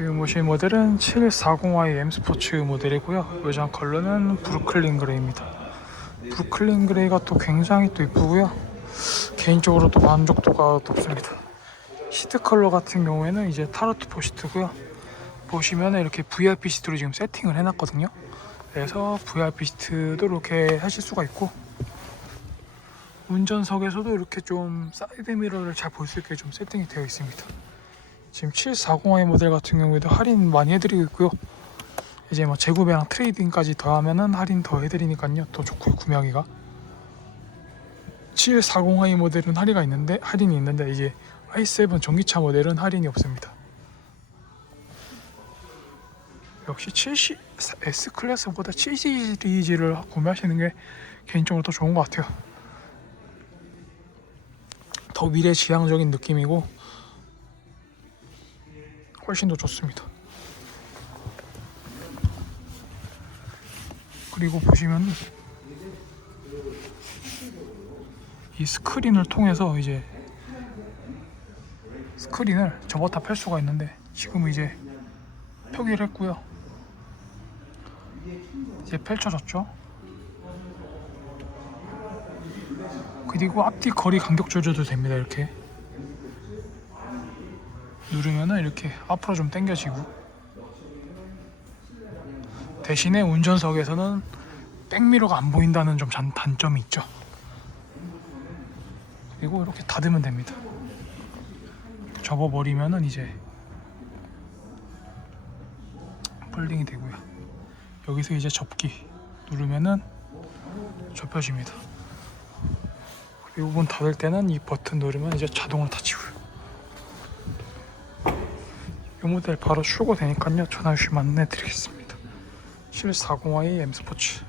지금 보신 모델은 740i M 스포츠 모델이고요. 외장 컬러는 브루클린 그레이입니다. 브루클린 그레이가 또 굉장히 또 이쁘고요. 개인적으로 또 만족도가 높습니다. 시트 컬러 같은 경우에는 이제 타로트 포시트고요. 보시면 이렇게 VIP 시트로 지금 세팅을 해놨거든요. 그래서 VIP 시트도 이렇게 하실 수가 있고 운전석에서도 이렇게 좀 사이드 미러를 잘 볼 수 있게 좀 세팅이 되어 있습니다. 지금 740i 모델 같은 경우에도 할인 많이 해드리고 있고요. 이제 뭐 재구매랑 트레이딩까지 더하면은 할인 더 해드리니까요. 더 좋고요 구매하기가. 740i 모델은 할인가 있는데 할인이 있는데 이제 i7 전기차 모델은 할인이 없습니다. 역시 7 S 클래스보다 7 시리즈를 구매하시는 게 개인적으로 더 좋은 것 같아요. 더 미래 지향적인 느낌이고 훨씬 더 좋습니다. 그리고 보시면 이 스크린을 통해서 이제 스크린을 접었다 펼 수가 있는데 지금 이제 표기를 했고요. 이제 펼쳐졌죠. 그리고 앞뒤 거리 간격 조절도 됩니다. 이렇게 누르면은 이렇게 앞으로 좀 당겨지고 대신에 운전석에서는 백미러가 안 보인다는 좀 단, 단점이 있죠. 그리고 이렇게 닫으면 됩니다. 접어버리면은 이제 폴딩이 되고요. 여기서 이제 접기 누르면은 접혀집니다. 그리고 문 닫을 때는 이 버튼 누르면 이제 자동으로 닫히고요. 이 모델 바로 출고되니까요. 전화 주시면 안내 드리겠습니다. 740i M 스포츠